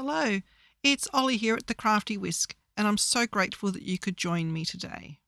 Hello, it's Ollie here at the Crafty Whisk, and I'm so grateful that you could join me today.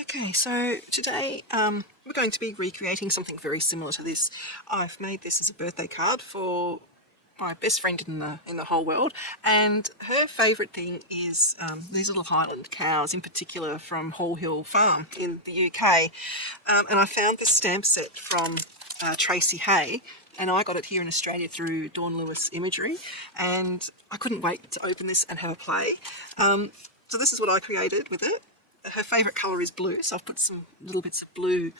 Okay, so today we're going to be recreating something very similar to this. I've made this as a birthday card for my best friend in the whole world, and her favourite thing is these little Highland cows, in particular from Hall Hill Farm in the UK. And I found this stamp set from Tracey Hey, and I got it here in Australia through Dawn Lewis Imagery, and I couldn't wait to open this and have a play. So this is what I created with it. Her favourite colour is blue, so I've put some little bits of blue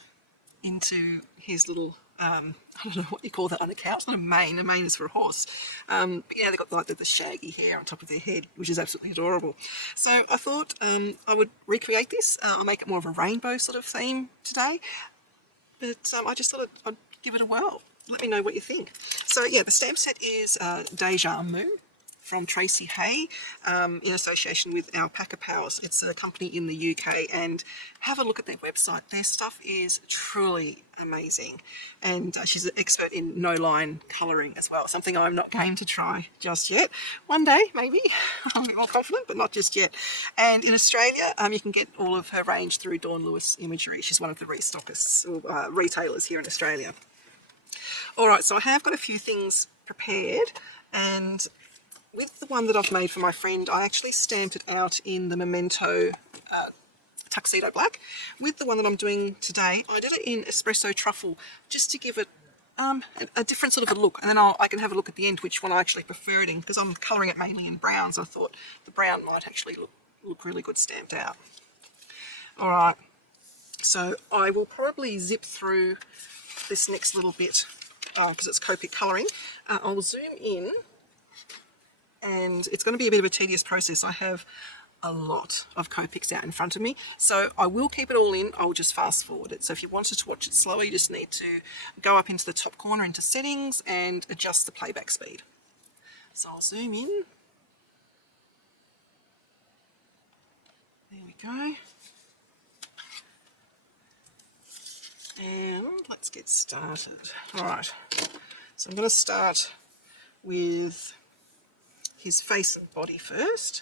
into his little, I don't know what you call that on a cow. It's not a mane. A mane is for a horse. But yeah, they've got like the shaggy hair on top of their head, which is absolutely adorable. So I thought I would recreate this. I'll make it more of a rainbow sort of theme today. But I just thought I'd give it a whirl. Let me know what you think. So yeah, the stamp set is Deja Mu from Tracey Hey in association with Alpaca Powers. It's a company in the UK, and have a look at their website. Their stuff is truly amazing, and she's an expert in no-line colouring as well, something I'm not game to try just yet. One day, maybe. I'm a bit more confident, but not just yet. And in Australia, you can get all of her range through Dawn Lewis Imagery. She's one of the restockists, or retailers here in Australia. Alright, so I have got a few things prepared, and with the one that I've made for my friend, I actually stamped it out in the Memento Tuxedo Black. With the one that I'm doing today, I did it in Espresso Truffle, just to give it a different sort of a look, and then I can have a look at the end which one I actually prefer it in, because I'm colouring it mainly in browns. I thought the brown might actually look really good stamped out. Alright, so I will probably zip through this next little bit because it's Copic colouring. I'll zoom in, and it's going to be a bit of a tedious process. I have a lot of Copics out in front of me, so I will keep it all in. I'll just fast forward it. So if you wanted to watch it slower, you just need to go up into the top corner into settings and adjust the playback speed. So I'll zoom in. There we go. And let's get started. Alright, so I'm going to start with his face and body first.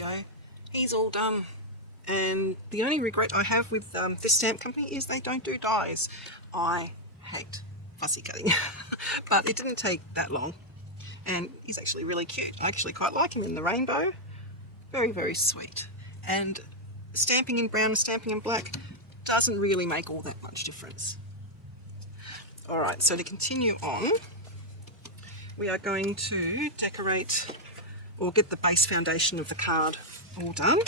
go. He's all done. And the only regret I have with this stamp company is they don't do dies. I hate fussy cutting. But it didn't take that long. And he's actually really cute. I actually quite like him in the rainbow. Very, very sweet. And stamping in brown and stamping in black doesn't really make all that much difference. Alright, so to continue on, we are going to decorate or get the base foundation of the card all done.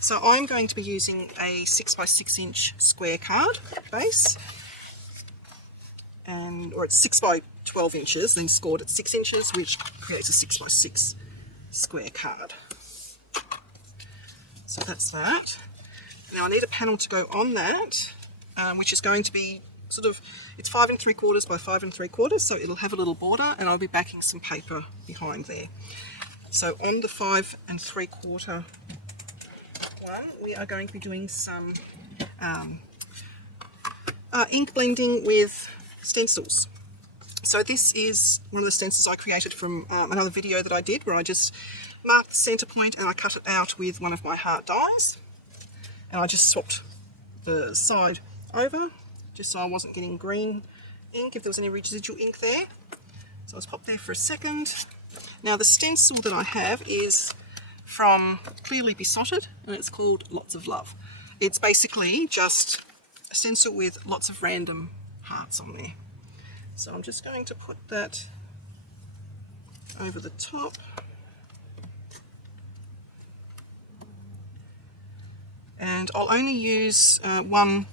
So I'm going to be using a 6x6 inch square card base, or it's 6x12 inches, then scored at 6 inches, which creates a 6x6 square card. So that's that. Now I need a panel to go on that, which is going to be sort of, it's 5 3/4 by 5 3/4, so it'll have a little border, and I'll be backing some paper behind there. So on the 5 3/4 one, we are going to be doing some ink blending with stencils. So this is one of the stencils I created from another video that I did, where I just marked the center point and I cut it out with one of my heart dies, and I just swapped the side over just so I wasn't getting green ink if there was any residual ink there. So I'll just pop there for a second. Now the stencil that I have is from Clearly Besotted, and it's called Lots of Love. It's basically just a stencil with lots of random hearts on there. So I'm just going to put that over the top. And I'll only use one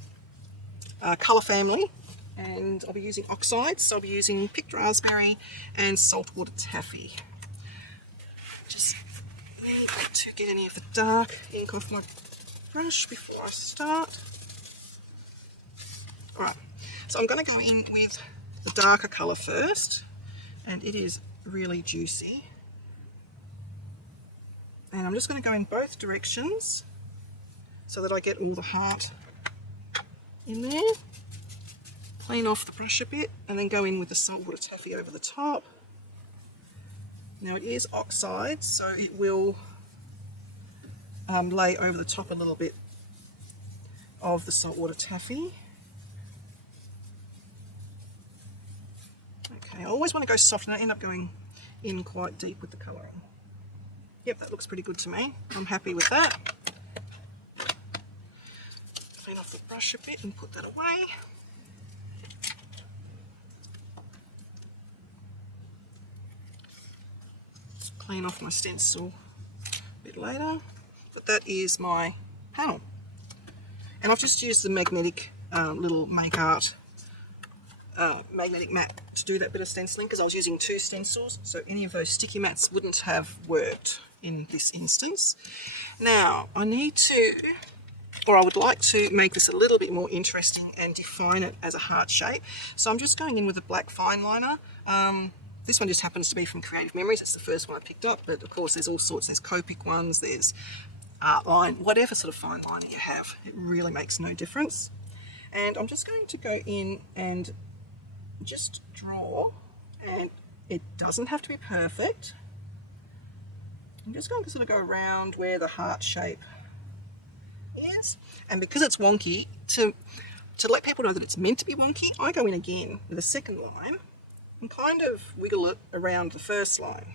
colour family, and I'll be using oxides, so I'll be using picked raspberry and saltwater taffy. Just need to get any of the dark ink off my brush before I start. Alright, so I'm going to go in with the darker colour first, and it is really juicy. And I'm just going to go in both directions so that I get all the heart in there. Clean off the brush a bit, and then go in with the saltwater taffy over the top. Now it is oxide, so it will lay over the top a little bit of the saltwater taffy. Okay, I always want to go soft, and I end up going in quite deep with the colouring. Yep, that looks pretty good to me. I'm happy with that. Clean off the brush a bit and put that away. Clean off my stencil a bit later, but that is my panel, and I've just used the magnetic little Make Art magnetic mat to do that bit of stenciling, because I was using 2 stencils, so any of those sticky mats wouldn't have worked in this instance. Now I need to, or I would like to make this a little bit more interesting and define it as a heart shape, so I'm just going in with a black fine liner. This one just happens to be from Creative Memories. That's the first one I picked up, but of course there's all sorts. There's Copic ones, there's Artline, whatever sort of fine liner you have. It really makes no difference. And I'm just going to go in and just draw, and it doesn't have to be perfect. I'm just going to sort of go around where the heart shape is. And because it's wonky, to let people know that it's meant to be wonky, I go in again with a second line and kind of wiggle it around the first line,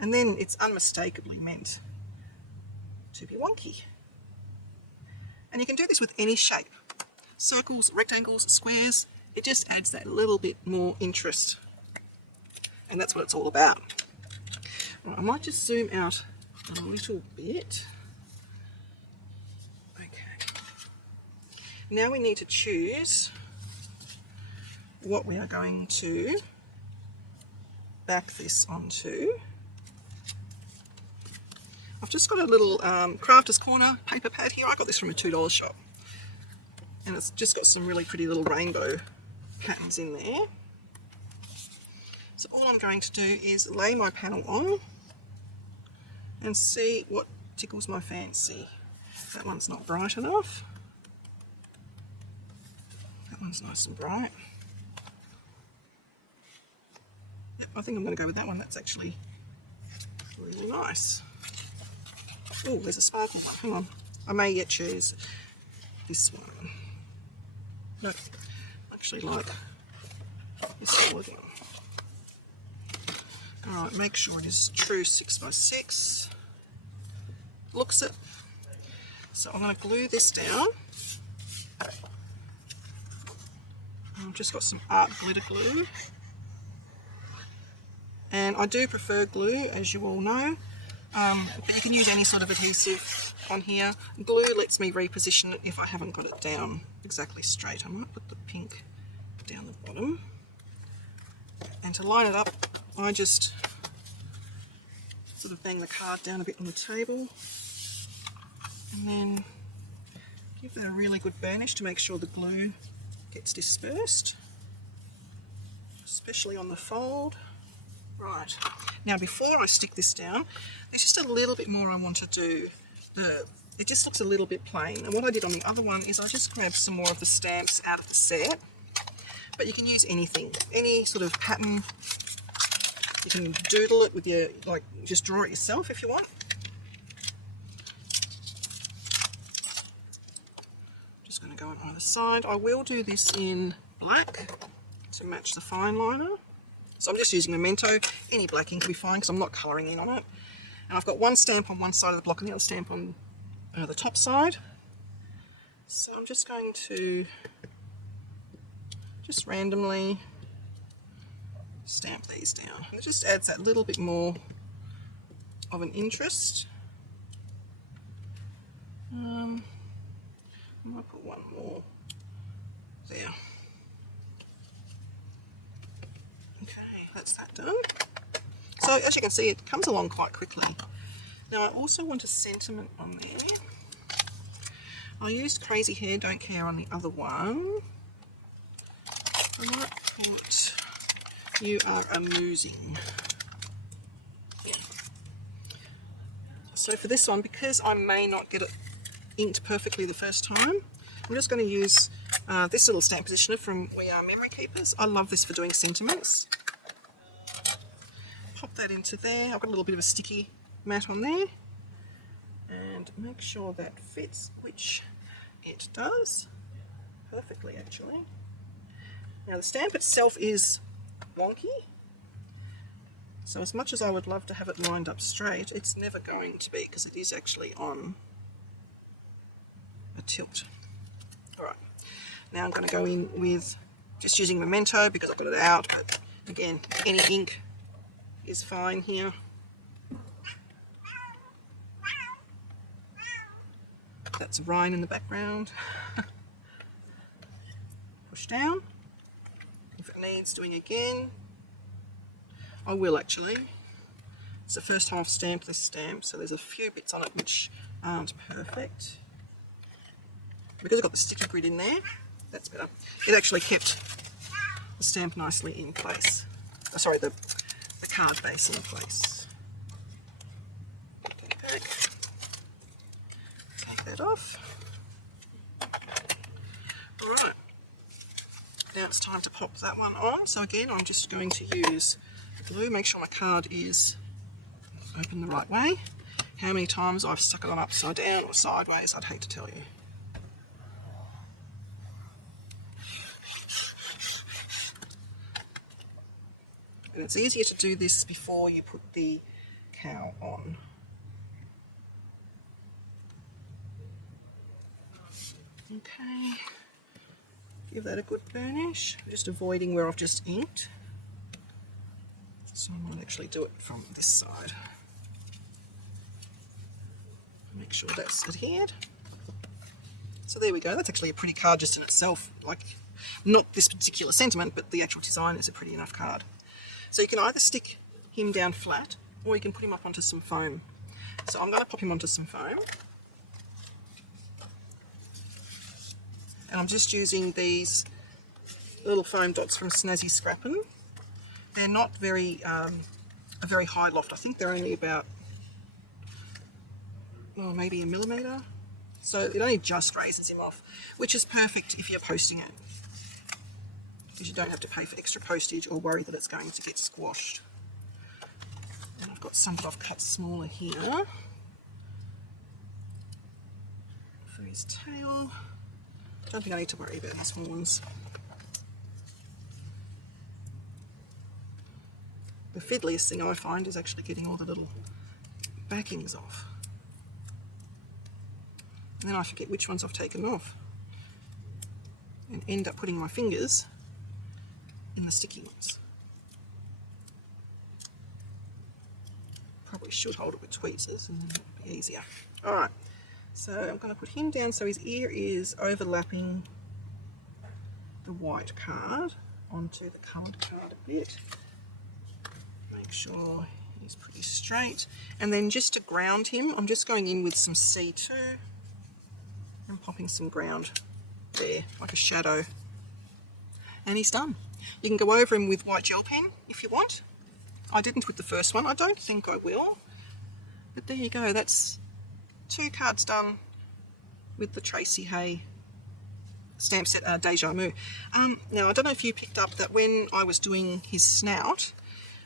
and then it's unmistakably meant to be wonky. And you can do this with any shape, circles, rectangles, squares. It just adds that little bit more interest, and that's what it's all about. Right, I might just zoom out a little bit. Okay, now we need to choose what we are going to back this onto. I've just got a little Crafter's Corner paper pad here. I got this from a $2 shop, and it's just got some really pretty little rainbow patterns in there. So all I'm going to do is lay my panel on and see what tickles my fancy. That one's not bright enough. That one's nice and bright. Yep, I think I'm going to go with that one. That's actually really nice. Oh, there's a sparkle one. Hang on. I may yet choose this one. No, I actually like this solid one. Alright, make sure it is true 6x6. Looks it. So I'm going to glue this down. I've just got some art glitter glue. And I do prefer glue, as you all know. But you can use any sort of adhesive on here. Glue lets me reposition it if I haven't got it down exactly straight. I might put the pink down the bottom. And to line it up, I just sort of bang the card down a bit on the table. And then give that a really good burnish to make sure the glue gets dispersed, especially on the fold. Right, now before I stick this down, there's just a little bit more I want to do. It just looks a little bit plain, and what I did on the other one is I just grabbed some more of the stamps out of the set, but you can use anything, any sort of pattern. You can doodle it with your, like, just draw it yourself if you want. Just going to go on either side. I will do this in black to match the fine liner. So I'm just using Memento. Any black ink will be fine because I'm not colouring in on it. And I've got one stamp on one side of the block and the other stamp on the top side. So I'm just going to just randomly stamp these down. And it just adds that little bit more of an interest. I might put one more there. Okay, that's that done. So as you can see, it comes along quite quickly. Now I also want a sentiment on there. I used Crazy Hair, Don't Care on the other one. I might put You Are Amusing. Yeah. So for this one, because I may not get it inked perfectly the first time, I'm just going to use this little stamp positioner from We Are Memory Keepers. I love this for doing sentiments. Pop that into there. I've got a little bit of a sticky mat on there. And make sure that fits, which it does. Perfectly, actually. Now the stamp itself is wonky. So as much as I would love to have it lined up straight, it's never going to be because it is actually on a tilt. Alright, now I'm going to go in with just using Memento because I've got it out, but again, any ink is fine here. That's Ryan in the background. Push down. If it needs doing again, I will actually. It's the first time I've stamped this stamp, so there's a few bits on it which aren't perfect. Because I've got the sticky grid in there, that's better. It actually kept the stamp nicely in place. Oh, sorry, the card base in place. Put that back. Take that off. Alright. Now it's time to pop that one on. So again, I'm just going to use glue. Make sure my card is open the right way. How many times I've stuck it on upside down or sideways, I'd hate to tell you. And it's easier to do this before you put the cow on. Okay, give that a good burnish, just avoiding where I've just inked. So I might actually do it from this side. Make sure that's adhered. So there we go, that's actually a pretty card just in itself, like not this particular sentiment, but the actual design is a pretty enough card. So you can either stick him down flat or you can put him up onto some foam. So I'm going to pop him onto some foam. And I'm just using these little foam dots from Snazzy Scrappin'. They're not very a very high loft. I think they're only about maybe a millimetre. So it only just raises him off, which is perfect if you're posting it, because you don't have to pay for extra postage or worry that it's going to get squashed. And I've got some that I've cut smaller here. his tail. Don't think I need to worry about his horns. The fiddliest thing I find is actually getting all the little backings off. And then I forget which ones I've taken off and end up putting my fingers in the sticky ones. Probably should hold it with tweezers and then it'll be easier. Alright, so I'm going to put him down so his ear is overlapping the white card onto the coloured card a bit. Make sure he's pretty straight. And then just to ground him, I'm just going in with some C2 and popping some ground there, like a shadow. And he's done. You can go over him with white gel pen if you want. I didn't with the first one. I don't think I will. But there you go. That's 2 cards done with the Tracey Hey stamp set Deja Mu. Now, I don't know if you picked up that when I was doing his snout,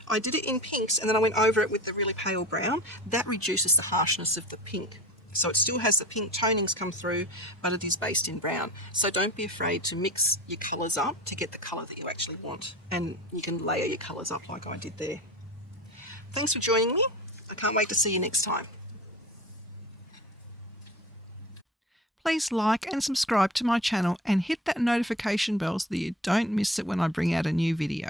I did it in pinks and then I went over it with the really pale brown. That reduces the harshness of the pink. So it still has the pink tonings come through, but it is based in brown. So don't be afraid to mix your colours up to get the colour that you actually want. And you can layer your colours up like I did there. Thanks for joining me. I can't wait to see you next time. Please like and subscribe to my channel and hit that notification bell so that you don't miss it when I bring out a new video.